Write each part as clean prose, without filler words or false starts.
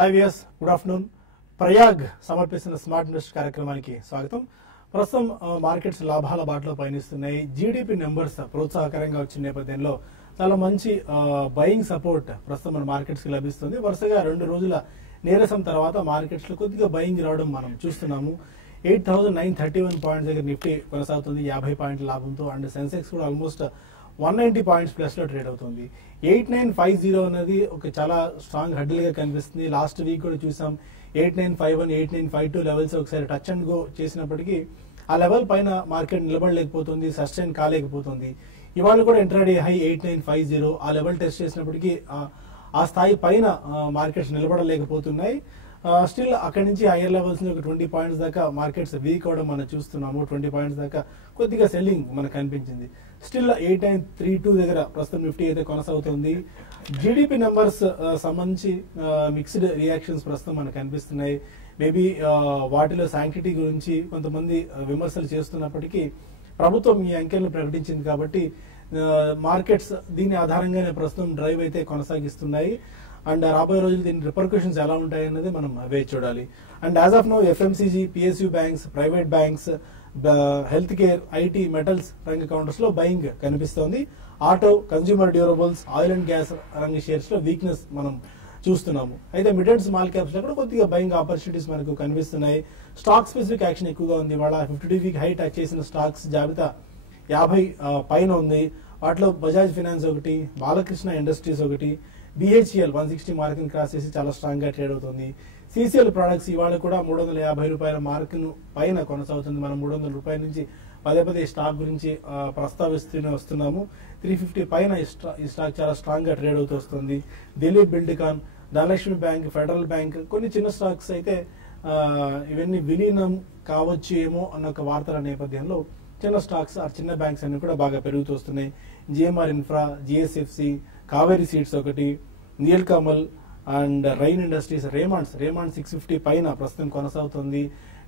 Hi viewers, good afternoon. Prayag సమర్పిస్తున్న smart invest కార్యక్రమానికి స్వాగతం. ప్రస్తుతం మార్కెట్స్ లాభాల బాటలో పయనిస్తున్నాయి. జీడిపి నెంబర్స్ ప్రోత్సాహకరంగా వచ్చిన నేపథ్యంలో చాలా మంచి బయింగ్ సపోర్ట్ ప్రస్తుతం మన మార్కెట్స్ కి లభిస్తుంది. వరుసగా 2 రోజుల నీరసం తర్వాత మార్కెట్స్ లో కొద్దిగా బయింగ్ రావడం మనం చూస్తున్నాము. 8,931 పాయింట్స్ దగ్గర నిఫ్టీ కొనసాగుతుంది 50 పాయింట్ల లాభంతో. అండ్ సెన్సెక్స్ కూడా ఆల్మోస్ట్ 190 పాయింట్స్ ప్లస్ లో ట్రేడ్ అవుతుంది. 8950 అనేది ఒక చాలా స్ట్రాంగ్ హడ్డిల్ గా కనిపిస్తుంది. లాస్ట్ వీక్ కూడా చూసాం 8951, 8952 లెవెల్స్ ఒకసారి టచ్ అండ్ గో చేసినప్పటికీ ఆ లెవెల్ పైన మార్కెట్ నిలబడలేకపోతుంది, సస్టైన్ కాలేకపోతుంది. ఇవాళ కూడా ఇంట్రాడే హై 8950 ఆ లెవెల్ టెస్ట్ చేసినప్పటికీ ఆ స్థాయి పైన మార్కెట్స్ నిలబడలేకపోతున్నాయి. స్టిల్ అక్కడి నుంచి హైయర్ లెవెల్స్ ఒక 20 పాయింట్స్ దాకా మార్కెట్స్ వీక్ అవడం మనం చూస్తున్నాము. 20 పాయింట్స్ దాకా కొద్దిగా సెల్లింగ్ మనకు కనిపించింది. స్టిల్ 8932 దగ్గర ప్రస్తుతం నిఫ్టీ అయితే కొనసాగుతుంది. జీడిపి నెంబర్స్ సంబంధించి మిక్స్డ్ రియాక్షన్స్ ప్రస్తుతం మనకు కనిపిస్తున్నాయి. మేబీ వాటిలో శాంక్టిటీ గురించి కొంతమంది విమర్శలు చేస్తున్నప్పటికీ ప్రభుత్వం ఈ అంకెలను ప్రకటించింది కాబట్టి మార్కెట్స్ దీని ఆధారంగానే ప్రస్తుతం డ్రైవ్ అయితే కొనసాగిస్తున్నాయి. అండ్ రాబోయే రోజులు దీని రిపర్కషన్స్ ఎలా ఉంటాయి అన్నది మనం వేచి చూడాలి. And as of now FMCG, PSU banks, private banks, health care, IT, metals రంగ కౌంటర్స్ లో బయింగ్ కనిపిస్తోంది. Auto, consumer durables, oil and gas రంగ షేర్స్ లో వీక్నెస్ మనం చూస్తున్నాము. అయితే మిడ్ అండ్ స్మాల్ క్యాప్స్ లో కూడా కొద్దిగా బయింగ్ ఆపర్చునిటీస్ మనకు కనిపిస్తున్నాయి. స్టాక్ స్పెసిఫిక్ యాక్షన్ ఎక్కువగా ఉంది. ఇవాళ 52 వీక్ హై టచ్ చేసిన స్టాక్స్ జాబితా 50 పైన ఉంది. వాటిలో బజాజ్ ఫైనాన్స్ ఒకటి, బాలకృష్ణ ఇండస్ట్రీస్ ఒకటి, బిహెచ్ఎల్ 160 మార్క్ క్రాస్ చేసి చాలా స్ట్రాంగ్ గా ట్రేడ్ అవుతుంది. సిసిఎల్ ప్రొడక్ట్స్ ఇవాళ కూడా 350 రూపాయల మార్క్ పైన కొనసాగుతుంది. మనం 300 రూపాయల నుంచి పదే స్టాక్ గురించి ప్రస్తావిస్తూనే వస్తున్నాము. 350 పైన ఈ స్టాక్ చాలా స్ట్రాంగ్ గా ట్రేడ్ అవుతూ వస్తుంది. Delhi Buildcon, Dhanalakshmi bank, federal bank, కొన్ని చిన్న స్టాక్స్ అయితే ఇవన్నీ విలీనం కావచ్చు ఏమో అన్న ఒక వార్తల నేపథ్యంలో చిన్న స్టాక్స్ చిన్న బ్యాంక్స్ అన్ని కూడా బాగా పెరుగుతూ వస్తున్నాయి. జిఎంఆర్ ఇన్ఫ్రా, జిఎస్ఎఫ్సి, కావేరీ సీడ్స్ ఒకటి, Nilkamal and Rain Industries, Raymonds 650 పైన ప్రస్తుతం కొనసాగుతుంది.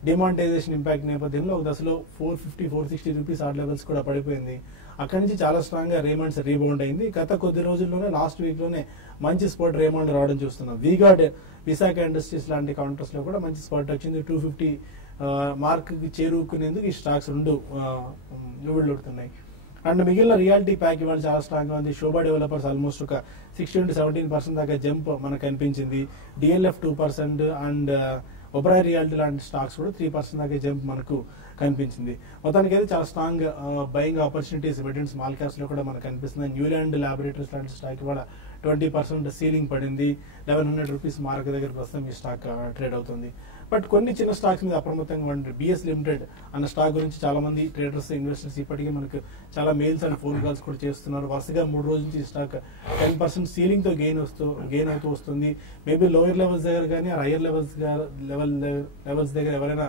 డిమానిటైజేషన్ ఇంపాక్ట్ నేపథ్యంలో ఒక దశలో 450, 460 రూపీస్ ఆ లెవెల్స్ కూడా పడిపోయింది. అక్కడి నుంచి చాలా స్ట్రాంగ్ గా రేమాండ్స్ రీబౌండ్ అయింది. గత కొద్ది రోజుల్లోనే లాస్ట్ వీక్ లోనే మంచి స్పాట్ రేమాండ్ రావడం చూస్తున్నాం. వీగార్డ్, విశాఖ ఇండస్ట్రీస్ లాంటి కౌంటర్స్ లో కూడా మంచి స్పాట్ వచ్చింది. 250 మార్క్ కి చేరుకునేందుకు ఈ స్టాక్స్ రెండు నిలబడుతున్నాయి. అండ్ మిగిలిన రియాలిటీ ప్యాక్ ఇవాళ చాలా స్ట్రాంగ్ గా ఉంది. శోభా డెవలపర్స్ ఆల్మోస్ట్ ఒక 16-17% దాకా జంప్ మనకు కనిపించింది. డిఎల్ఎఫ్ 2% అండ్ ఒబరాయ్ రియాలిటీ లాంటి స్టాక్స్ కూడా 3% దాకా జంప్ మనకు కనిపించింది. మొత్తానికి అయితే చాలా strong buying opportunities mid and small caps లో కూడా మనకు కనిపిస్తుంది. న్యూలాండ్ ల్యాబొరేటరీస్ లాంటి స్టాక్ ఇవాళ 20% సీలింగ్ పడింది. 1100 రూపీస్ మార్క్ దగ్గర ప్రస్తుతం ఈ స్టాక్ ట్రేడ్ అవుతుంది. బట్ కొన్ని చిన్న స్టాక్స్ మీద అప్రమత్తంగా ఉండండి. బిఎస్ లిమిటెడ్ అన్న స్టాక్ గురించి చాలా మంది ట్రేడర్స్, ఇన్వెస్టర్స్ ఇప్పటికీ మనకు చాలా మెయిల్స్ అండ్ ఫోన్ కాల్స్ కూడా చేస్తున్నారు. వరుసగా 3 రోజుల నుంచి ఈ స్టాక్ 10% సీలింగ్ తో గెయిన్ అవుతూ వస్తుంది. మేబీ లోయర్ లెవెల్స్ దగ్గర కానీ హైయర్ లెవెల్స్ దగ్గర ఎవరైనా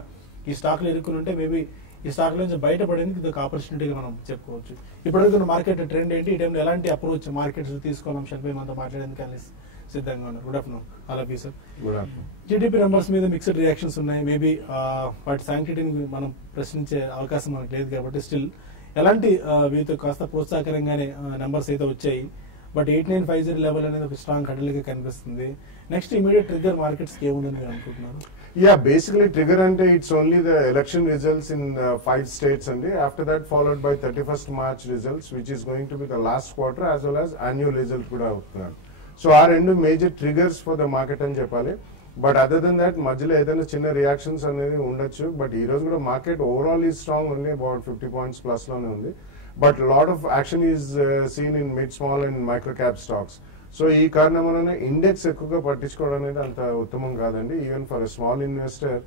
ఈ స్టాక్ లో ఇరుక్కుని ఉంటే మేబీ ఈ స్టాక్ నుంచి బయటపడేందుకు ఇది ఒక ఆపర్చునిటీగా మనం చెప్పుకోవచ్చు. ఇప్పటివరకు మార్కెట్ ట్రెండ్ ఏంటి, ఈ టైంలో ఎలాంటి అప్రోచ్ మార్కెట్స్ తీసుకోవాలని అంశంపై మనతో మాట్లాడేందుకు అని సిద్ధంగా ఉన్నారు. Good afternoon. అలా సార్, జీడిపి నెంబర్స్ మీద మిక్స్డ్ రియాక్షన్స్ ఉన్నాయి. మేబీ వాటి శాంక్టిటీని మనం ప్రశ్నించే అవకాశం మనకు లేదు కాబట్టి స్టిల్ ఎలాంటి వీటితో కాస్త ప్రోత్సాహకరంగానే నెంబర్స్ అయితే వచ్చాయి. బట్ 8950 లెవెల్ అనేది ఒక స్ట్రాంగ్ హడ్డల్గా కనిపిస్తుంది. నెక్స్ట్ ఇమీడియట్ ట్రిగ్గర్ మార్కెట్స్ కి ఏముందని మీరు అనుకుంటున్నారు? Yeah, basically trigger ante it's only the election results in 5 states and after that followed by 31st March results, which is going to be the last quarter as well as annual result kuda avutunnaru. So are rendu major triggers for the market ani cheppali. But other than that madhyalo edaina chinna reactions anedi undachu. But ee roju kuda market overall is strong, only about 50 points plus lone undi. But a lot of action is seen in mid, small and micro cap stocks. So ఈ కారణం వలన index ఎక్కువగా పట్టించుకోవడం అనేది అంత ఉత్తమం కాదండి. Even for small investor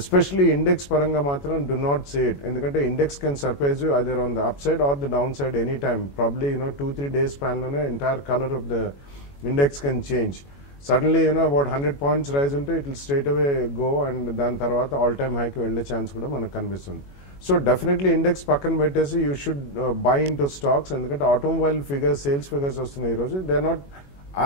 especially index పరంగా మాత్రం డు నాట్ సే ఇట్. ఎందుకంటే index can surprise you either on the upside or the downside any time. Probably 2-3 days span లోనే entire colour of the index can change. Suddenly about 100 points rise ఉంటే it will straight away go and దాని తర్వాత all time హైకి వెళ్లే chance కూడా మనకు కనిపిస్తుంది. So definitely index పక్కన పెట్టేసి you should buy into stocks. ఎందుకంటే ఆటోమొబైల్ ఫిగర్స్, సేల్స్ ఫిగర్స్ వస్తున్నాయి ఈ రోజు. They are not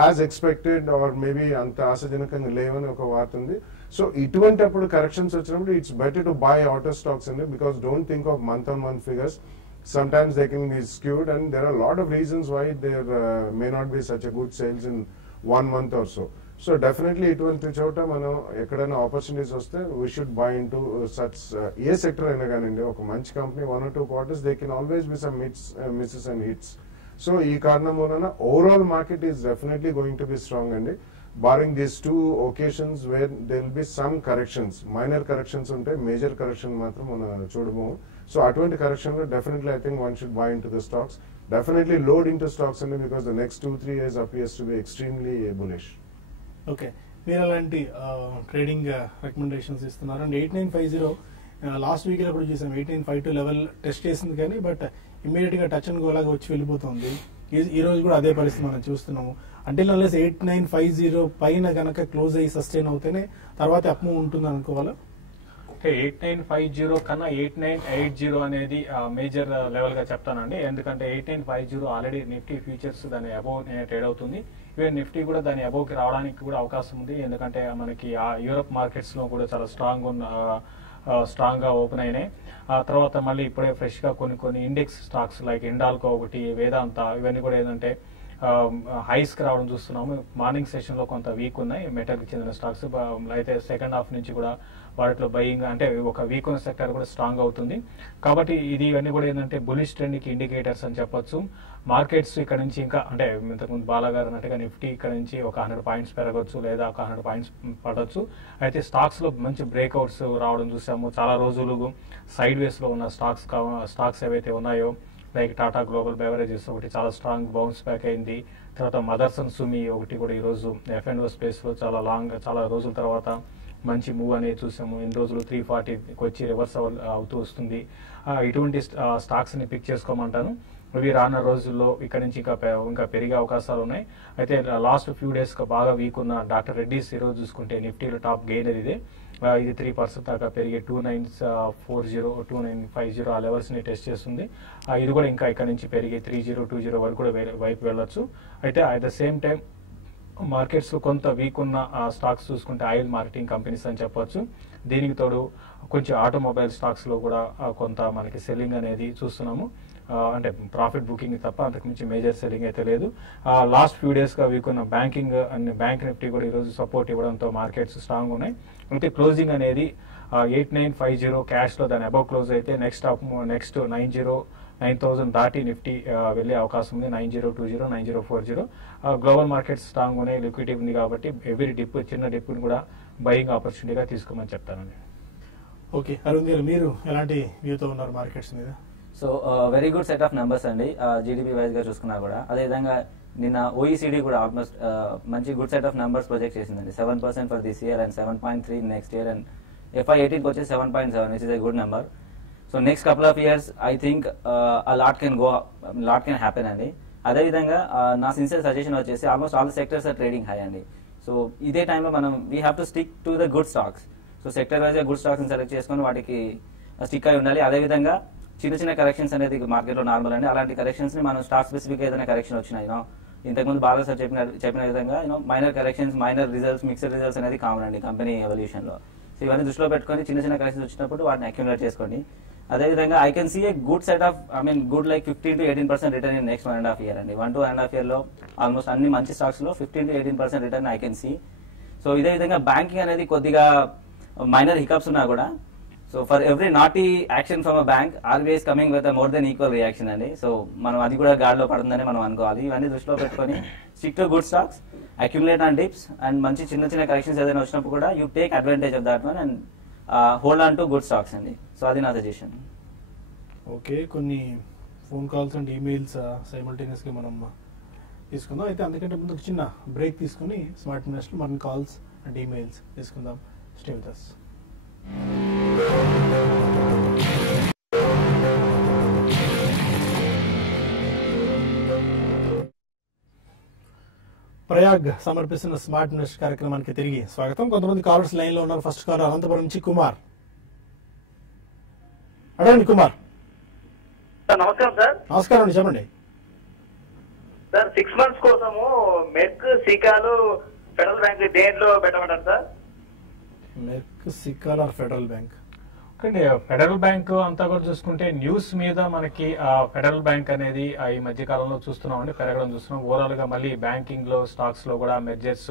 as expected or maybe అంత ఆశాజనకంగా లేవని ఒక వార్త ఉంది. సో ఇటువంటి అప్పుడు కరెక్షన్స్ వచ్చినప్పుడు it's better to buy auto stocks అండి. Because don't think of month on month figures. Sometimes they can be skewed and there are a lot of reasons why there may not be such a good sales in 1 month or so. So definitely ఇటువంటి చోట మనం ఎక్కడైనా opportunities వస్తే we should buy into such a sector అయినా కానివ్వండి, ఒక మంచి company 1 or 2 quarters they can always be some misses and hits. So ఈ కారణం వలన overall market is definitely going to be strong అండి. Barring these 2 occasions where they will be some corrections, minor corrections ఉంటాయి, major correction మాత్రం మనం చూడము. So అటువంటి correction లో definitely I think one should buy into the stocks, definitely load into stocks అండి, because the next 2-3 years appears to be extremely bullish. Okay, మీరు అలాంటి trading recommendations ఇస్తున్నారు. And 8950 last week లో కూడా చూసాం, 8952 level test చేసింది కానీ but immediate గా టచ్ అండ్ గో లాగా వచ్చి వెళ్ళిపోతుంది. ఈ రోజు కూడా అదే పరిస్థితి మనం చూస్తున్నాము. అంటే 8950 పైన గనక క్లోజ్ అయ్యి సస్టైన్ అవుతేనే తర్వాత అప్ మూవ్ ఉంటుంది అనుకోవాలా? అంటే 8950 కన్నా 8980 అనేది మేజర్ లెవెల్ గా చెప్తానండి. ఎందుకంటే 8950 ఆల్రెడీ నిఫ్టీ ఫ్యూచర్స్ దాని అబోవ్ ట్రేడ్ అవుతుంది. ఈవెన్ నిఫ్టీ కూడా దాని అబోవ్ కి రావడానికి కూడా అవకాశం ఉంది. ఎందుకంటే మనకి యూరోప్ మార్కెట్స్ లో కూడా చాలా స్ట్రాంగ్ గా ఓపెన్ అయినాయి. ఆ తర్వాత మళ్ళీ ఇప్పుడే ఫ్రెష్ గా కొన్ని ఇండెక్స్ స్టాక్స్ లైక్ ఇండాల్కో ఒకటి, వేదాంత, ఇవన్నీ కూడా ఏంటంటే హైస్ కి రావడం చూస్తున్నాము. మార్నింగ్ సెషన్ లో కొంత వీక్ ఉన్నాయి మెటల్ కి చెందిన స్టాక్స్. అయితే సెకండ్ హాఫ్ నుంచి కూడా వాటిలో బయింగ్ అంటే ఒక వీక్ ఉన్న సెక్టర్ కూడా స్ట్రాంగ్ అవుతుంది. కాబట్టి ఇవన్నీ కూడా ఏంటంటే బులిష్ ట్రెండ్ కి ఇండికేటర్స్ అని చెప్పొచ్చు. మార్కెట్స్ ఇక్కడ నుంచి ఇంకా అంటే ఇంతకుముందు బాలాగారు అన్నట్టుగా నిఫ్టీ ఇక్కడ నుంచి ఒక 100 పాయింట్స్ పెరగవచ్చు, లేదా ఒక 100 పాయింట్స్ పడవచ్చు. అయితే స్టాక్స్ లో మంచి బ్రేక్అవుట్స్ రావడం చూసాము. చాలా రోజులు సైడ్ వేస్ లో ఉన్న స్టాక్స్ ఏవైతే ఉన్నాయో లైక్ టాటా గ్లోబల్ బెవరేజెస్ ఒకటి చాలా స్ట్రాంగ్ బౌన్స్ బ్యాక్ అయింది. తర్వాత మదర్స్ అండ్ సుమి ఒకటి కూడా ఈ రోజు F&O స్పేస్ లో చాలా రోజుల తర్వాత మంచి మూవ్ అనేది చూసాము. ఇన్ని రోజులు 340కి వచ్చి రివర్స్ అవుతూ వస్తుంది. ఇటువంటి స్టాక్స్ ని పిక్ చేసుకోమంటాను. ఇవి రానున్న రోజుల్లో ఇక్కడ నుంచి ఇంకా పెరిగే అవకాశాలు ఉన్నాయి. అయితే లాస్ట్ ఫ్యూ డేస్ బాగా వీక్ ఉన్న డాక్టర్ రెడ్డిస్ ఈ రోజు చూసుకుంటే నిఫ్టీలో టాప్ గెయిన్ ఇది 3% దాకా పెరిగి 2940 2950 ఆ లెవెల్స్ ని టెస్ట్ చేస్తుంది. ఇది కూడా ఇంకా ఇక్కడ నుంచి పెరిగి 3020 వరకు కూడా వైపు వెళ్ళొచ్చు. అయితే at the same time markets కొంత వీక్ ఉన్న స్టాక్స్ చూసుకుంటే ఆయిల్ మార్కెటింగ్ కంపెనీస్ అని చెప్పొచ్చు. దీనికి తోడు కొంచెం ఆటోమొబైల్ స్టాక్స్ లో కూడా కొంత మనకి సెల్లింగ్ అనేది చూస్తున్నాము. అంటే ప్రాఫిట్ బుకింగ్ తప్ప అంతకుమించి మేజర్ సెల్లింగ్ అయితే లేదు. లాస్ట్ ఫ్యూ డేస్ గా వీక్ ఉన్న బ్యాంకింగ్ అండ్ బ్యాంక్ నిఫ్టీ కూడా ఈరోజు సపోర్ట్ ఇవ్వడంతో మార్కెట్స్ స్ట్రాంగ్ ఉన్నాయి. అంటే క్లోజింగ్ అనేది 8950 క్యాష్ లో దాని అబౌవ్ క్లోజ్ అయితే నెక్స్ట్ 9000 దాటి నిఫ్టీ వెళ్లే అవకాశం ఉంది. 9020 9040 గ్లోబల్ మార్కెట్స్ స్ట్రాంగ్ ఉన్నాయి, లిక్విడిటీ ఉంది కాబట్టి ఎవ్రీ చిన్న డిప్ ని కూడా బయింగ్ ఆపర్చునిటీగా తీసుకోమని చెప్తానండి. ఓకే, అరుణ్ గారు మీరు ఎలాంటి వ్యూతో ఉన్నారు మార్కెట్స్ మీద? So very good set of numbers అండి. జీడీపీ వైజ్ గా చూసుకున్నా కూడా అదేవిధంగా నిన్న ఓఈసీడీ కూడా ఆల్మోస్ట్ మంచి good set of numbers project చేసిందండి. 7% for this year and 7.3 next year and FY18 వచ్చి 7.7 which is a good number. So next couple of years I think lot can happen అండి. అదేవిధంగా నా సిన్సియర్ సజెషన్ వచ్చేసి almost all sectors are trading high అండి. So ఇదే టైంలో మనం we have to stick to the good stocks. So sector wise good stocks ని select చేసుకొని వాటికి స్టిక్ అయి ఉండాలి. అదేవిధంగా చిన్న కరెక్షన్స్ అనేది మార్కెట్ లో నార్మల్ అండి. అలాంటి కరెక్షన్స్ ని మనం స్టాక్ స్పెసిఫిక్ ఏదైనా కరెక్షన్ వచ్చినాయి ఇంతకుముందు బాగా సార్ చెప్పిన విధంగా minor corrections, minor results, mixed results అనేది కామన్ అండి కంపెనీ ఎవల్యూషన్ లో. సో ఇవన్నీ దృష్టిలో పెట్టుకొని చిన్న కరెక్షన్స్ వచ్చినప్పుడు వాటిని అక్యుములేట్ చేసుకోండి. అదేవిధంగా I can see a good set of good like 15 to 18% return in next 1.5 year అండి. 1 to 1.5 year లో ఆల్మోస్ట్ అన్ని మంచి స్టాక్స్ లో 15 to 18% return I can see. So ఇదే విధంగా బ్యాంకింగ్ అనేది కొద్దిగా మైనర్ హికప్స్ ఉన్నా కూడా so for every naughty action from a bank always coming with more than equal reaction అండి. సో మనం అది కూడా గాడిలో పడుతుందని మనం అనుకోవాలి. ఇవన్నీ దృష్టిలో పెట్టుకొని stick to good stocks, accumulate on dips and మంచి చిన్న కరెక్షన్స్ ఏదైనా వచ్చినప్పుడు కూడా you take advantage of that one and hold on to good stocks అండి. సో అది నా సజెషన్. ఓకే, కొన్ని phone calls and emails simultaneous గా మనం తీసుకుందాం. అయితే అందుకంటే ముందు ఒక చిన్న బ్రేక్ తీసుకుని స్మార్ట్ ఇన్వెస్ట్ మన కాల్స్ అండ్ ఈమెయిల్స్ తీసుకుందాం. Stay with us. ప్రయాగ్ సమర్పిస్తున్న స్మార్ట్ ఇన్వెస్ట్ కార్యక్రమానికి తిరిగి స్వాగతం. కొంతమంది కాలర్స్ లైన్ లో ఉన్నారు. ఫస్ట్ కాలర్ అనంతపురం నుంచి కుమార్. అడగండి కుమార్. నమస్కారం సార్. నమస్కారం అండి, చెప్పండి సార్. 6 months కోసము మెర్క్, సికాలు, ఫెడరల్ బ్యాంక్ దేంట్లో పెట్టమంటారు sir? Merck, Sical or Federal Bank? Okay, Federal Bank అంతా కూడా చూసుకుంటే న్యూస్ మీద మనకి ఫెడరల్ బ్యాంక్ అనేది ఈ మధ్య కాలంలో చూస్తున్నాం అండి, పెరగడం చూస్తున్నాం. ఓవరాల్ గా మళ్ళీ బ్యాంకింగ్ లో స్టాక్స్ లో కూడా మెర్జర్స్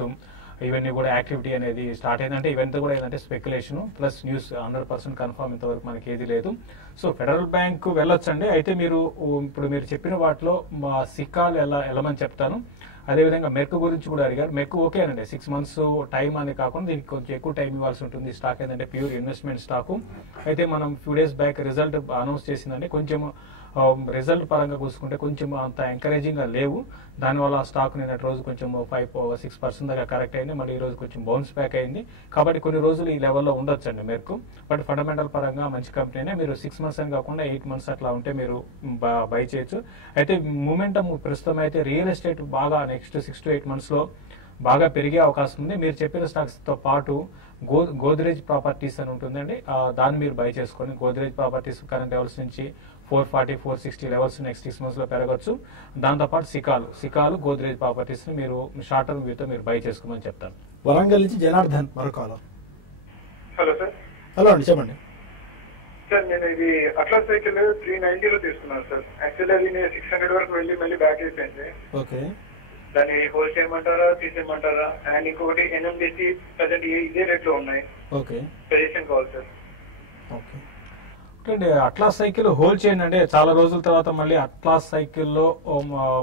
ఇవన్నీ కూడా యాక్టివిటీ అనేది స్టార్ట్ అయిందంటే ఇవంతా కూడా ఏంటంటే స్పెక్యులేషన్ ప్లస్ న్యూస్ 100% కన్ఫర్మ్ ఇంతవరకు మనకి ఏది లేదు. సో ఫెడరల్ బ్యాంక్ వెళ్ళొచ్చండి. అయితే మీరు ఇప్పుడు మీరు చెప్పిన వాటిలో మా సికాలు వెళ్ళమని చెప్తాను. అదేవిధంగా మెర్క్ గురించి కూడా అడిగారు. మెర్క్ ఓకేనండి, 6 months టైం అని కాకుండా దీనికి కొంచెం ఎక్కువ టైం ఇవ్వాల్సి ఉంటుంది. స్టాక్ ఏంటంటే ప్యూర్ ఇన్వెస్ట్మెంట్ స్టాకు. అయితే మనం few days back result announce చేసిందండి. కొంచెం రిజల్ట్ పరంగా చూసుకుంటే కొంచెం అంత ఎంకరేజింగ్ గా లేవు. దానివల్ల స్టాక్ నిన్నటి రోజు కొంచెం 5-6% దాకా కరెక్ట్ అయింది. మళ్ళీ ఈ రోజు కొంచెం బౌన్స్ బ్యాక్ అయింది. కాబట్టి కొన్ని రోజులు ఈ లెవెల్లో ఉండొచ్చండి మెర్క్. బట్ ఫండమెంటల్ పరంగా మంచి కంపెనీనే. మీరు 6 months అని కాకుండా 8 months అట్లా ఉంటే మీరు బై చేయొచ్చు. అయితే మూమెంటం ప్రస్తుతం అయితే రియల్ ఎస్టేట్ బాగా నెక్స్ట్ 6 to 8 months లో బాగా పెరిగే అవకాశం ఉంది. మీరు చెప్పిన స్టాక్స్ తో పాటు గోద్రేజ్ ప్రాపర్టీస్ అని ఉంటుందండి, దాన్ని మీరు బై చేసుకోండి. గోద్రేజ్ ప్రాపర్టీస్ కరెంట్ లెవెల్స్ నుంచి 440-460 లెవెల్స్ నెక్స్ట్ 6 months లో పెరగచ్చు. దాంతోపాటు సికాలు గోద్రేజ్ ప్రాపర్టీస్ ని మీరు షార్ట్ టర్మ్ వ్యూతో మీరు బై చేసుకోమని చెప్తాను. వరంగల్ నుంచి జనార్దన్ మరొక హలో సార్. హలో అండి, చెప్పండి సార్ నేను ఇది అట్లా సైకిల్ 390లో తీసుకున్నాను సార్. యాక్చువల్లీ అది నేను 600 వరకు వెళ్ళి మళ్ళీ బ్యాక్ అయిపోయింది. ఓకే, దాన్ని హోల్డ్ చేయమంటారా తీసేయమంటారా? అండ్ ఇంకొకటి NMDC ప్రజెంట్ ఇదే రేట్ లో ఉన్నాయి. ఓకే, సజెషన్ కావాలి సార్. ఓకే. అండి అట్లాస్ సైకిల్ హోల్డ్ చేయండి. అంటే చాలా రోజుల తర్వాత మళ్ళీ అట్లాస్ సైకిల్లో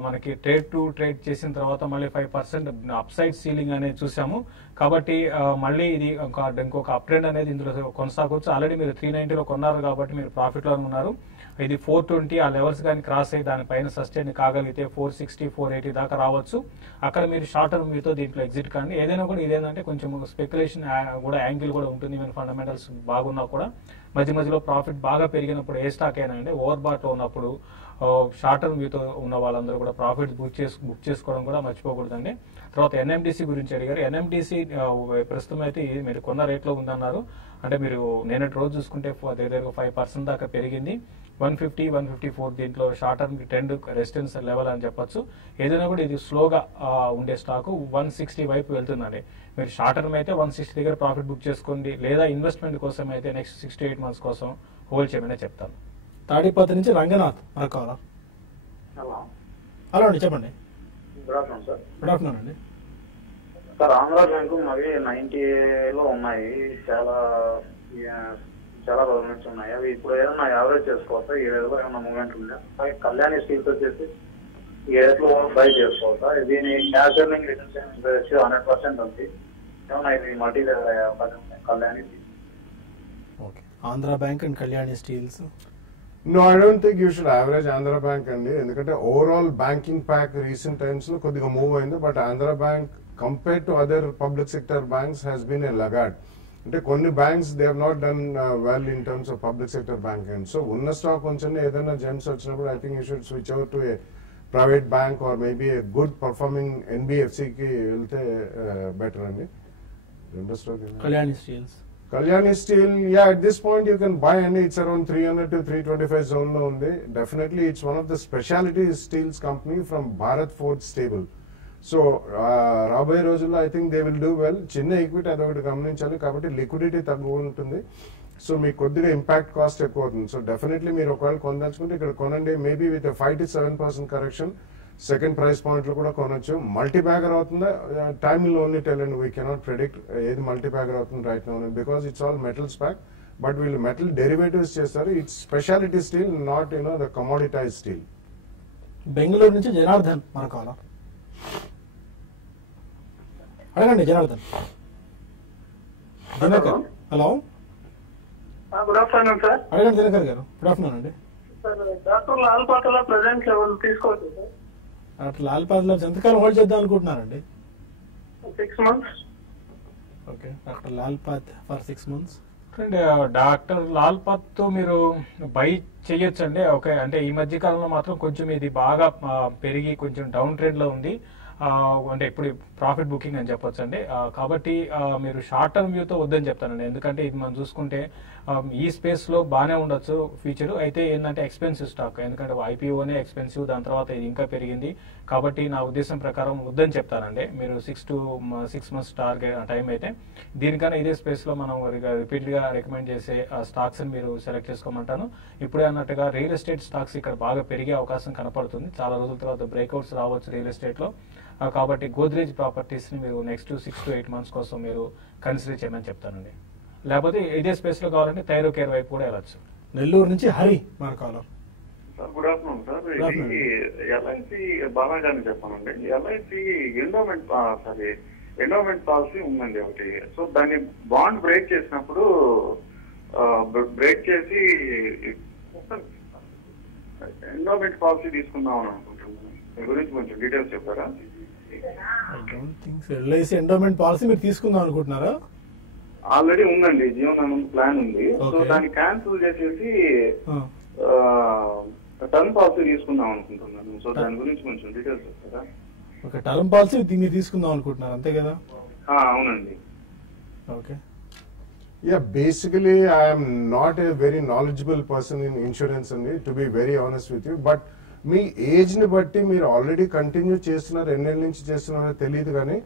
మనకి ట్రేడ్ చేసిన తర్వాత మళ్ళీ 5% అప్ సైడ్ సీలింగ్ అనేది చూసాము. కాబట్టి మళ్ళీ ఇది ఇంకొక అప్ ట్రెండ్ అనేది ఇందులో కొనసాగవచ్చు. ఆల్రెడీ మీరు 390లో కొన్నారు కాబట్టి మీరు ప్రాఫిట్ లో ఉన్నారు. ఇది 420 ఆ లెవెల్స్ కానీ క్రాస్ అయ్యి దానిపైన సస్టైన్ కాగలిగితే 460-480 దాకా రావచ్చు. అక్కడ మీరు షార్ట్ టర్మ్ మీతో దీంట్లో ఎగ్జిట్ కానీ. ఏదైనా కూడా ఇదేంటంటే కొంచెం స్పెక్యులేషన్ కూడా యాంగిల్ కూడా ఉంటుంది. ఈవెన్ ఫండమెంటల్స్ బాగున్నా కూడా మధ్యలో ప్రాఫిట్ బాగా పెరిగినప్పుడు ఏ స్టాక్ అయినా అండి ఓవర్ బాట్ లో ఉన్నప్పుడు షార్ట్ టర్మ్ వ్యూతో ఉన్న వాళ్ళందరూ కూడా ప్రాఫిట్ బుక్ చేసుకోవడం కూడా మర్చిపోకూడదండి. తర్వాత NMDC గురించి అడిగారు. NMDC ప్రస్తుతం అయితే మీరు కొన్న రేట్లో ఉందన్నారు. అంటే మీరు నిన్నటి రోజు చూసుకుంటే దగ్గర 5% దాకా పెరిగింది. 150-154 దీంట్లో short term trend resistance level అని చెప్పొచ్చు. ఏదైనా కూడా ఇది స్లోగా ఉండే స్టాక్ 160 వైపు వెళ్తుందండి. మీరు షార్ట్ టర్మ్ అయితే 160 దగ్గర ప్రాఫిట్ బుక్ చేసుకోండి. లేదా ఇన్వెస్ట్మెంట్ కోసం అయితే నెక్స్ట్ 6 to 8 months కోసం హోల్డ్ చేయమని చెప్తాను. తాడిపత్రి నుంచి రంగనాథ్ మరొక హలో అండి, చెప్పండి. Good afternoon sir. Good afternoon అండి. సార్ ఆంధ్ర బ్యాంకు అవి 90లో ఉన్నాయి. చాలా రోజుల నుంచి ఉన్నాయి. అవి ఇప్పుడు ఏదైనా యావరేజ్ చేసుకోవచ్చా? ఈ రేట్లో ఏమైనా మూవ్మెంట్ ఉందా? కళ్యాణి స్టీల్స్ వచ్చేసి ఈ రేట్లో బై చేసుకోవచ్చా? దీని క్యాష్ ఎర్నింగ్ రిటర్న్స్ 100% ఉంది. ఏమన్నా ఇది multi Kalyani okay, Andhra bank and Kalyani steels. No, I don't think you should average Andhra Bank అండి. ఎందుకంటే overall banking pack recent times లో కొద్దిగా మూవ్ అయింది. But Andhra Bank compare to other public sector banks has been a laggard. అంటే కొన్ని banks they have not done well in terms of public sector bank and so ఉన్న stock కొంచెం ఏదైనా gems వచ్చినప్పుడు I think you should switch over to a private bank or maybe a good performing NBFC కి వెళ్తే better అండి. రెండో stock Kalyani steels. Kalyani Steel, yeah, at this point you can buy and it's around 300 to 325 zone lo undi. Definitely it's one of the specialty steels company from Bharat Forge stable. So రాబోయే రోజుల్లో I think they will do well. చిన్న equity అదొకటి గమనించాలి. కాబట్టి liquidity తక్కువ ఉంటుంది. So మీకు కొద్దిగా ఇంపాక్ట్ కాస్ట్ ఎక్కువ అవుతుంది. సో డెఫినెట్లీ మీరు ఒకవేళ కొనదలుచుకుంటే ఇక్కడ కొనండి. Maybe with 5 to 7% correction second price point లో కూడా కొనొచ్చు. మల్టీ బ్యాగర్ అవుతుందా? Time will only tell and we cannot predict ఏది మల్టీ బ్యాగర్ అవుతుంది right now because it's all metals pack. But వీళ్ళు మెటల్ డెరివేటివ్స్ చేస్తారు. It's speciality steel, not the commoditized steel. Bengaluru నుంచి జనార్దన్ మనకు అడగండి. Janardhan. Dinakar. Hello, good afternoon sir. అడగండి Dinakar garu. Good afternoon అండి. Doctor Lal పాటలో ప్రెసెంట్ లెవెల్ తీసుకోవచ్చు సార్? అట్లా లాల్ పాత్ ల్యాబ్స్ ఎంతకాలం హోల్డ్ చేద్దాం అనుకుంటున్నారండి? 6 months. Okay, doctor Lal path for 6 months. Doctor Lal path మీరు బై చేయొచ్చండి. ఓకే, అంటే ఈ మధ్య కాలంలో మాత్రం కొంచెం ఇది బాగా పెరిగి కొంచెం డౌన్ ట్రెండ్ లో ఉంది. అంటే ఇప్పుడు ప్రాఫిట్ బుకింగ్ అని చెప్పొచ్చు అండి. కాబట్టి మీరు షార్ట్ టర్మ్ వ్యూతో వద్దని చెప్తానండి. ఎందుకంటే ఇది మనం చూసుకుంటే ఈ స్పేస్ లో బాగానే ఉండొచ్చు ఫ్యూచర్. అయితే ఏంటంటే ఎక్స్పెన్సివ్ స్టాక్, ఎందుకంటే IPOనే ఎక్స్పెన్సివ్, దాని తర్వాత ఇది ఇంకా పెరిగింది. కాబట్టి నా ఉద్దేశం ప్రకారం వద్దని చెప్తానండి. మీరు 6 months టార్గెట్ టైం అయితే దీనికన్నా ఇదే స్పేస్ లో మనం రిపీట్ గా రికమెండ్ చేసే స్టాక్స్ ని మీరు సెలెక్ట్ చేసుకోమంటాను. ఇప్పుడే అన్నట్టుగా రియల్ ఎస్టేట్ స్టాక్స్ ఇక్కడ బాగా పెరిగే అవకాశం కనపడుతుంది. చాలా రోజుల తర్వాత బ్రేక్అవుట్స్ రావచ్చు రియల్ ఎస్టేట్ లో. కాబట్టి గోద్రేజ్ ప్రాపర్టీస్ని మీరు నెక్స్ట్ 6 to 8 months కోసం మీరు కన్సిడర్ చేయమని చెప్తానండి. లేకపోతే ఇదే స్పేస్లో కావాలంటే థైరో కేర్ వైపు కూడా వెళ్ళచ్చు. నెల్లూరు నుంచి హరి మన caller. Sir good afternoon sir. ఇది ఎల్ఐసి బాలాజీ అని చెప్పానండి. ఎల్ఐసి ఎండోమెంట్ పాలసీ ఉందండి ఒకటి. సో దాన్ని బాండ్ బ్రేక్ చేసినప్పుడు బ్రేక్ చేసి ఎండోమెంట్ పాలసీ తీసుకుందాం అని అనుకుంటున్నాను. మీ గురించి కొంచెం డీటెయిల్స్ చెప్తారా? I don't think so. LIC endowment policy మీరు తీసుకుందాం అనుకుంటున్నారా? ఆల్రెడీ ఉందండి, జీవన ప్లాన్ ఉంది. సో దాన్ని క్యాన్సిల్ చేసేసి టర్మ్ పాలసీ తీసుకుందాం అనుకుంటున్నాను. సో దాని గురించి కొంచెం డీటెయిల్స్ చెప్తారా? ఓకే, టర్మ్ పాలసీ మీరు తీసుకుందాం అనుకుంటున్నారు అంతే కదా? అవునండి. Okay. Yeah, basically I am not a very knowledgeable person in insurance అండి, to be very honest with you. But me age ని బట్టి మీరు ఆల్రెడీ కంటిన్యూ చేస్తున్నారు, ఎన్నేళ్ళ నుంచి చేస్తున్నారో తెలియదు, కానీ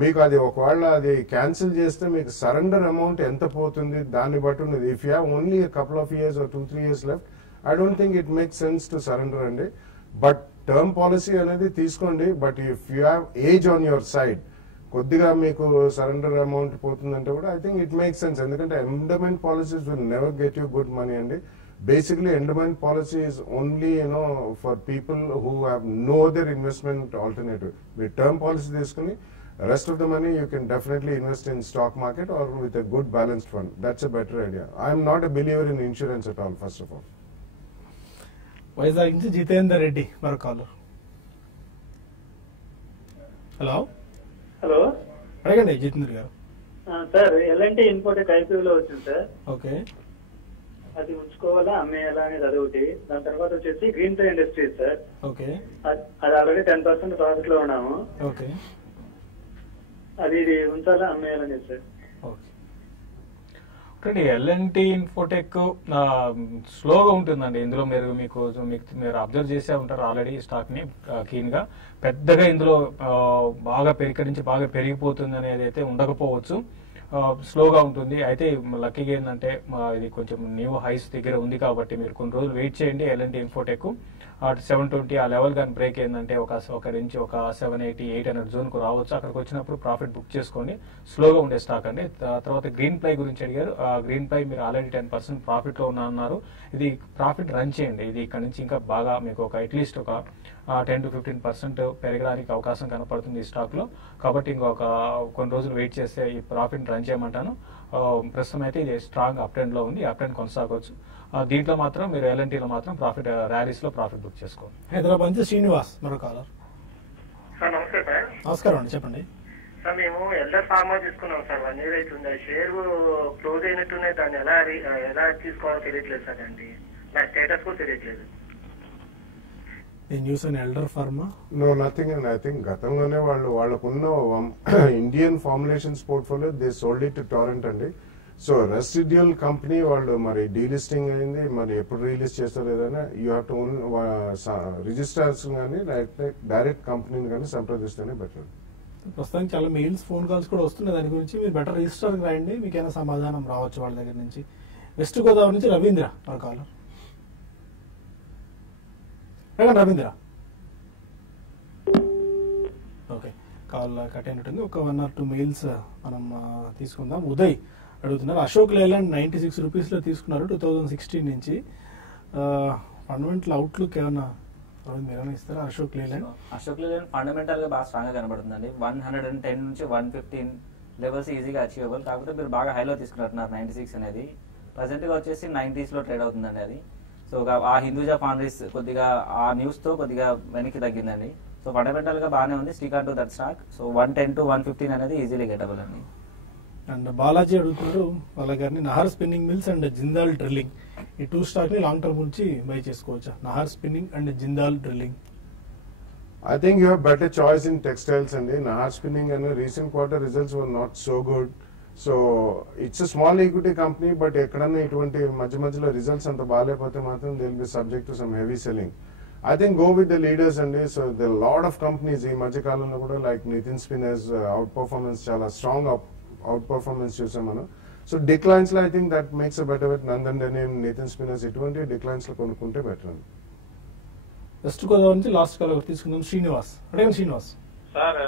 మీకు అది ఒకవేళ అది క్యాన్సిల్ చేస్తే మీకు సరెండర్ అమౌంట్ ఎంత పోతుంది దాన్ని బట్టి ఉన్నది. If you have only couple of years or 2-3 years left, I don't think it make sense to surrender అండి. బట్ టర్మ్ పాలసీ అనేది తీసుకోండి. But if you have age on your side, కొద్దిగా మీకు సరెండర్ అమౌంట్ పోతుందంటే కూడా I think it make sense. ఎందుకంటే endowment policies will never get you good money అండి. Basically, endowment policy is only, for people who have no other investment alternative. With term policy, rest of the money you can definitely invest in stock market or with a good balanced fund. That's a better idea. I am not a believer in insurance at all, first of all. Vizag నుంచి జితేందర్ రెడ్డి మరో caller. Hello hello, అడగండి జితేందర్ గారు. Sir L&T Infotech ఐపీఓలో వచ్చింది sir. Okay, అది ఉంచుకోవాలా అమ్మేయాలా అనేది అదొకటి. దాని తర్వాత వచ్చేసి green tree industries sir. Okay, అది ఆల్రెడీ 10% ప్రాఫిట్ లో ఉన్నాము. ఓకే, అది ఉంచాలా అమ్మేయాలనేది సార్. ఓకే, ఎల్ఎన్టీ ఇన్ఫోటెక్ స్లోగా ఉంటుందండి. ఇందులో మీరు అబ్జర్వ్ చేసే ఉంటారు ఆల్రెడీ స్టాక్ ని కీన్ గా. పెద్దగా ఇందులో బాగా బాగా పెరిగిపోతుంది అనేది అయితే ఉండకపోవచ్చు, స్లోగా ఉంటుంది. అయితే లక్కీగా ఏంటంటే ఇది కొంచెం న్యూ హైస్ దగ్గర ఉంది కాబట్టి మీరు కొన్ని రోజులు వెయిట్ చేయండి. ఎల్ఎన్టీ ఇన్ఫోటెక్ 720 ఆ లెవెల్ కానీ బ్రేక్ అయిందంటే ఒక నుంచి ఒక 780, 800 జోన్కు రావచ్చు. అక్కడికి వచ్చినప్పుడు ప్రాఫిట్ బుక్ చేసుకోండి. స్లోగా ఉండే స్టాక్ అండి. తర్వాత గ్రీన్ ప్లై గురించి అడిగారు. గ్రీన్ ప్లై మీరు ఆల్రెడీ 10% ప్రాఫిట్ లో అన్నారు. ఇది ప్రాఫిట్ రన్ చేయండి. ఇది ఇక్కడ నుంచి ఇంకా బాగా మీకు అట్లీస్ట్ ఒక 10 to 15% పెరగడానికి అవకాశం కనపడుతుంది ఈ స్టాక్ లో. కాబట్టి ఇంకొక కొన్ని రోజులు వెయిట్ చేస్తే ఈ ప్రాఫిట్ రన్ చేయమంటాను. ప్రస్తుతం అయితే ఇది స్ట్రాంగ్ అప్ ట్రెండ్ లో ఉంది. అప్ ట్రెండ్ కొనసాగవచ్చు. దీంట్లో మాత్రం మీరు ఎల్ఎన్టీలో మాత్రం ప్రాఫిట్ ర్యాలీస్ లో ప్రాఫిట్ బుక్ చేసుకోండి. హైదరాబాద్ నుంచి శ్రీనివాస్ మరో కాలర్. సార్ నమస్తే సార్. నమస్కారం అండి, చెప్పండి. సార్ మేము ఎల్ఆర్ ఫార్మా తీసుకున్నాం సార్. 1 year అవుతుంది. షేర్ క్లోజ్ అయినట్టున్నాయి. దాన్ని ఎలా తీసుకోవాలో తెలియట్లేదు సార్ అండి. నా స్టేటస్ కూడా తెలియట్లేదు. ఈ న్యూస్ అని elder pharma No, nothing. And I think గతంలోనే వాళ్ళకున్న Indian formulations portfolio they sold it to Toronto అండి. సో రెసిడ్యువల్ కంపెనీ వాళ్ళు మరి డీలిస్టింగ్ అయింది. మరి ఎప్పుడు రిలీజ్ చేస్తారో ఏదైనా you have to own registers కానీ డైరెక్ట్ కంపెనీని కానీ సంప్రదిస్తేనే బెటర్. ప్రస్తుతానికి చాలా మెయిల్స్, ఫోన్ కాల్స్ కూడా వస్తున్నాయి దాని గురించి. మీరు బెటర్ రిజిస్టర్ రాయండి, మీకైనా సమాధానం రావచ్చు వాళ్ళ దగ్గర నుంచి. వెస్ట్ గోదావరి నుంచి రవీంద్ర మరో caller. Ravindra, okay, call cut అయినట్టుంది. ఒక 1 or 2 మెయిల్స్ మనం తీసుకుందాం. ఉదయ్ అడుగుతున్నారు, అశోక్ లేలాండ్ 96 రూపీస్లో తీసుకున్నారు 2016 నుంచి. ఫండమెంటల్ అవుట్లుక్ ఏమన్నా మీరేమైనా ఇస్తారా? అశోక్ లేలాండ్ ఫండమెంటల్ గా బాగా స్ట్రాంగ్ గా కనబడుతుందండి. 110 నుంచి 115 లెవెల్స్ ఈజీగా అచీవబుల్. కాకపోతే మీరు బాగా హైలో తీసుకున్నట్టున్నారు. 96 అనేది ప్రెసెంట్ గా వచ్చేసి 90s లో ట్రేడ్ అవుతుందండి అది. సో ఆ హిందూజా ఫౌండరీస్ కొద్దిగా ఆ న్యూస్ తో కొద్దిగా వెనక్కి తగ్గిందండి. సో ఫండమెంటల్ గా బాగానే ఉంది. Stick on to that stock. So 110 to 115 అనేది ఈజీలీ గెటబుల్ అండి. అండ్ బాలాజీ అడుగుతున్నారు వాళ్ళ గారిని, నహార్ స్పిన్నింగ్ మిల్స్ అండ్ జిందాల్ డ్రిల్లింగ్ ఈ 2 స్టాక్ ని లాంగ్ టర్మ్ నుంచి బై చేసుకోవచ్చా? Nahar Spinning and Jindal Drilling. I think you have better choice in textiles and Nahar Spinning and recent quarter results were not so good. So it's a small equity company, but ekkadana iటువంటి మధ్యలో results anta బాలేపోతే మాత్రం they will be subject to some heavy selling. I think go with the leaders and so there are a lot of companies ఈ మధ్య కాలంలో కూడా like Nitin Spinners outperformance చాలా strong outperformance చూసాం మనం. సో డిక్లైన్స్ లో I think that makes a better bet. Nandan Denim, Nitin Spinners ఇటువంటి declines లో కొనుక్కుంటే బెటర్ అండి. వెస్ట్ గోదావరి నుంచి లాస్ట్ కాల్ తీసుకుందాం. శ్రీనివాస్, అడగండి Srinivas. Sir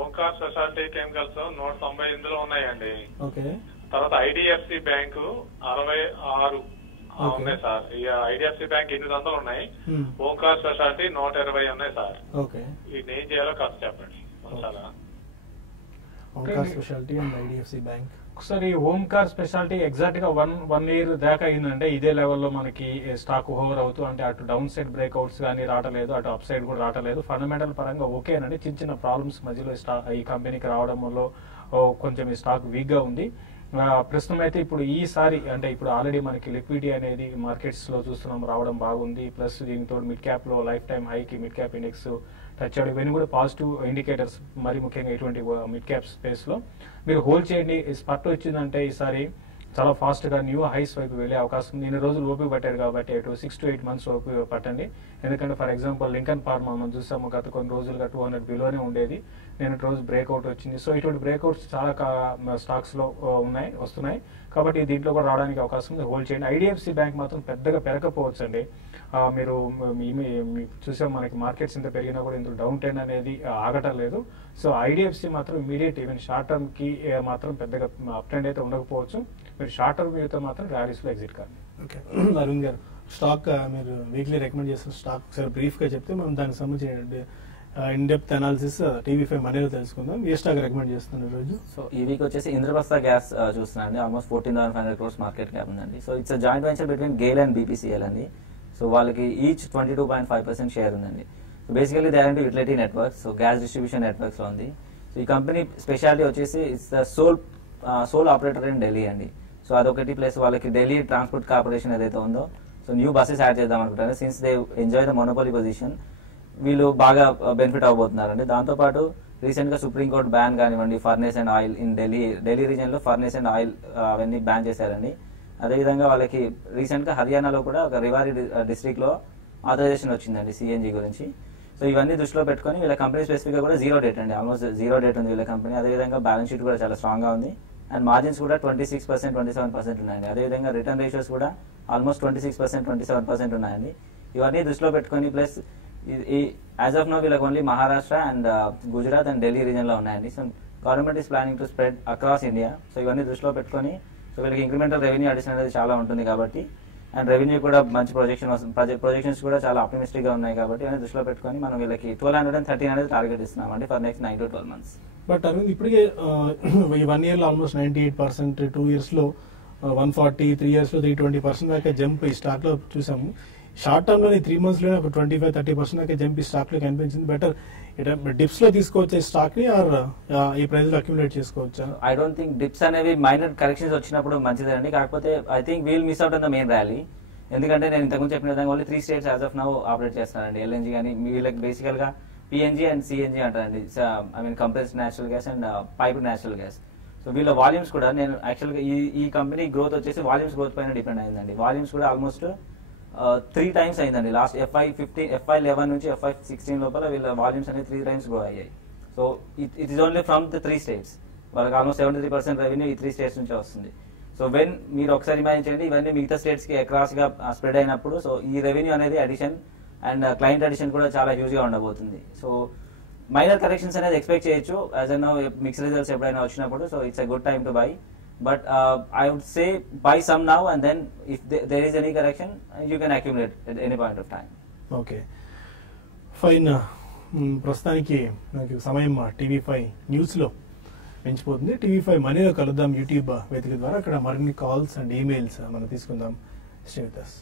Omkar speciality chemicals 190 ఇందులో ఉన్నాయండి. ఓకే. తర్వాత ఐడిఎఫ్సి బ్యాంకు 66 ఉన్నాయి సార్. ఈ ఐడిఎఫ్సి బ్యాంక్ 800 ఉన్నాయి. ఓంకార్ స్పెషాలిటీ 120 ఉన్నాయి సార్. ఓకే. వీటిని ఏం చేయాలో కాస్త చెప్పండి. Omkar speciality and IDFC bank. ఒకసారి ఓంకార్ స్పెషాలిటీ ఎగ్జాక్ట్ గా వన్ ఇయర్ దాకా అయిందంటే ఇదే లెవెల్లో మనకి స్టాక్ హోవర్ అవుతూ, అంటే అటు డౌన్ సైడ్ బ్రేక్అవుట్స్ కానీ రావట్లేదు, అటు అప్ సైడ్ కూడా రావట్లేదు. ఫండమెంటల్ పరంగా ఓకేనండి. చిన్న చిన్న ప్రాబ్లమ్స్ మధ్యలో ఈ కంపెనీకి రావడం వల్ల కొంచెం ఈ స్టాక్ వీక్ గా ఉంది. ప్రస్తుతం అయితే ఇప్పుడు ఈసారి అంటే ఇప్పుడు ఆల్రెడీ మనకి లిక్విడిటీ అనేది మార్కెట్స్ లో చూస్తున్నాం రావడం బాగుంది. ప్లస్ దీనితో మిడ్ క్యాప్ లో లైఫ్ టైమ్ హైకి మిడ్ క్యాప్ ఇండెక్స్ టచ్ అయ్యాడు. ఇవన్నీ కూడా పాజిటివ్ ఇండికేటర్స్. మరి ముఖ్యంగా ఇటువంటి మిడ్ క్యాప్ స్పేస్ లో మీరు హోల్డ్ చేయండి. స్పర్ట్ వచ్చిందంటే ఈసారి చాలా ఫాస్ట్ గా న్యూ హైస్ వైపు వెళ్లే అవకాశం ఉంది. ఇన్ని రోజులు ఓపిక పట్టారు కాబట్టి 6 to 8 months ఓపిక పట్టండి. ఎందుకంటే ఫర్ ఎగ్జాంపుల్ లింకన్ ఫార్మా మనం చూసాము గత కొన్ని రోజులుగా 200 బిలోనే ఉండేది. నేను రోజు బ్రేక్అవుట్ వచ్చింది. సో ఇటువంటి బ్రేక్అవుట్స్ చాలా స్టాక్స్ లో వస్తున్నాయి కాబట్టి దీంట్లో కూడా రావడానికి అవకాశం ఉంది. హోల్డ్ చేయండి. ఐడిఎఫ్సి బ్యాంక్ మాత్రం పెద్దగా పెరగకపోవచ్చు అండి. మీరు చూసాం మనకి మార్కెట్స్ ఇంత పెరిగినా కూడా ఇందులో డౌన్ ట్రెండ్ అనేది ఆగటం లేదు. సో ఐడిఎఫ్సి మాత్రం ఇమీడియట్ ఈవెన్ షార్ట్ టర్మ్ కి మాత్రం పెద్దగా అప్ ట్రెండ్ అయితే ఉండకపోవచ్చు. మీరు షార్ట్ టర్మ్ వ్యూతో మాత్రం ర్యాలీస్ లో ఎగ్జిట్ కాదు. ఓకే. అరుణ్ గారు, స్టాక్ మీరు వీక్లీ రికమెండ్ చేసిన స్టాక్ ఒకసారి బ్రీఫ్ గా చెప్తే మనం దానికి సంబంధించిన ఇన్ డెప్త్ అనాలిసిస్ టీవీ5 మనీలో తెలుసుకుందాం. ఏ స్టాక్ రికమెండ్ చేస్తున్నారు రోజు? సో ఈ వీక్ వచ్చేసి ఇంద్రప్రస్థ గ్యాస్ చూస్తున్నాండి. ఆల్మోస్ట్ 14,500 crores మార్కెట్ క్యాప్ ఉందండి. So it's joint venture between GAIL and BPCL అండి. సో వాళ్ళకి ఈచ్ 22.5% షేర్ ఉందండి. So basically they are into utility networks, so gas distribution networks లో ఉంది. సో ఈ కంపెనీ స్పెషాలిటీ వచ్చేసి it's the sole operator in Delhi అండి. So అదొకటి. Plus వాళ్ళకి ఢిల్లీ ట్రాన్స్పోర్ట్ కార్పొరేషన్ ఏదైతే ఉందో సో న్యూ బస్సెస్ యాడ్ చేద్దాం అనుకుంటారు. Since they enjoy the monopoly position వీళ్ళు బాగా బెనిఫిట్ అవబోతున్నారండి. దాంతోపాటు రీసెంట్ గా సుప్రీంకోర్టు బ్యాన్ కానివ్వండి furnace and oil in Delhi region లో ఫర్నేస్ అండ్ ఆయిల్ అవన్నీ బ్యాన్ చేశారండి. అదేవిధంగా వాళ్ళకి రీసెంట్ గా హర్యానాలో కూడా ఒక రివారీ డిస్ట్రిక్ట్ లో ఆథరైజేషన్ వచ్చిందండి సిఎన్జి గురించి. సో ఇవన్నీ దృష్టిలో పెట్టుకుని వీళ్ళ కంపెనీ స్పెసిఫిక్ గా కూడా 0 debt అండి. ఆల్మోస్ట్ 0 debt ఉంది వీళ్ళ కంపెనీ. అదేవిధంగా బ్యాలెన్స్ షీట్ కూడా చాలా స్ట్రాంగ్ గా ఉంది. అండ్ మార్జిన్స్ కూడా 26%, 27% ఉన్నాయండి. అదేవిధంగా రిటర్న్ రేషియోస్ కూడా ఆల్మోస్ట్ 26%, 27% ఉన్నాయండి. ఇవన్నీ దృష్టిలో పెట్టుకుని ప్లస్ యాజ్ ఆఫ్ నో వీళ్ళకి only Maharashtra and Gujarat and Delhi reason లో ఉన్నాయండి. So government is planning to spread across India. So ఇవన్నీ దృష్టిలో పెట్టుకుని సో వీళ్ళకి ఇంక్రిమెంటల్ రెవెన్యూ అడిషన్ అనేది చాలా ఉంటుంది కాబట్టి అండ్ రెవెన్యూ కూడా మంచి ప్రొజెక్షన్స్ కూడా చాలా ఆప్టిమిస్టిక్ గా ఉన్నాయి కాబట్టి అన్ని దృష్టిలో పెట్టుకుని మనం వీళ్ళకి 1200 and 1300 టార్గెట్ ఇస్తున్నాం అండి for next 9 to 12 months. But Arvind ఇప్పటికే ఈ 1 year లో ఆల్మోస్ట్ 98%, 2 years లో 140, 3 years లో 320% దాకా జంప్ ఈ స్టాక్ లో చూసాము. షార్ట్ టర్మ్ లో 3 months లోనే ఒక 25-30% దాకా జంప్ ఈ స్టాక్ లో కనిపించింది. బెటర్ డిప్స్ లో తీసుకోవచ్చా స్టాక్ ని ఆర్ ఈ ప్రైస్ లో అక్యుములేట్ చేసుకోవచ్చా? ఐ డోంట్ థింక్ డిప్స్ అనేవి మైనర్ కరెక్షన్స్ వచ్చినప్పుడు మంచిదండి. కాకపోతే I think wheel miss out on the main rally. ఎందుకంటే నేను ఇంతకుముందు చెప్పిన విధంగా only 3 states as of now operate చేస్తానండి. ఎల్ఎన్జీ కానీ వీళ్ళకి బేసికల్ గా పిఎన్జీ అండ్ సిఎన్జీ అంటారండి. I mean compressed natural gas and piped natural gas. So వీళ్ళ వాల్యూమ్స్ కూడా నేను యాక్చువల్ గా ఈ కంపెనీ గ్రోత్ వచ్చేసి వాల్యూమ్స్ గ్రోత్ పైన డిపెండ్ అయిందండి. వాల్యూమ్స్ కూడా ఆల్మోస్ట్ 3 times అయిందండి. లాస్ట్ FY11 నుంచి FY16 లోపల వీళ్ళ వాల్యూమ్స్ అనేది 3 times గ్రో అయ్యాయి. So it is only from the 3 states. వాళ్ళకి ఆల్మోస్ట్ 73% రెవెన్యూ ఈ 3 states నుంచి వస్తుంది. సో వెన్ మీరు ఒకసారి ఇమాజిన్ చేయండి ఇవన్నీ మిగతా స్టేట్స్ కి అక్రాస్ గా స్ప్రెడ్ అయినప్పుడు సో ఈ రెవెన్యూ అనేది అడిషన్ అండ్ క్లయింట్ అడిషన్ కూడా చాలా హ్యూజ్ గా ఉండబోతుంది. సో మైనర్ కరెక్షన్స్ అనేది ఎక్స్పెక్ట్ చేయొచ్చు యాజ్ అన్ మిక్స్ రిజల్ట్స్ ఎప్పుడైనా వచ్చినప్పుడు. So it's a good time to buy. But I would say buy some now and then if there is any correction you can accumulate at any point of time. Okay. Fine. ప్రస్తుతానికి నాకు సమయం TV5 news లో పెంచిపోతుంది. TV5 మనీలో కలుద్దాం YouTube వేదిక ద్వారా. అక్కడ మరిన్ని కాల్స్ అండ్ ఈమెయిల్స్ మనం తీసుకుందాం. Stay with us.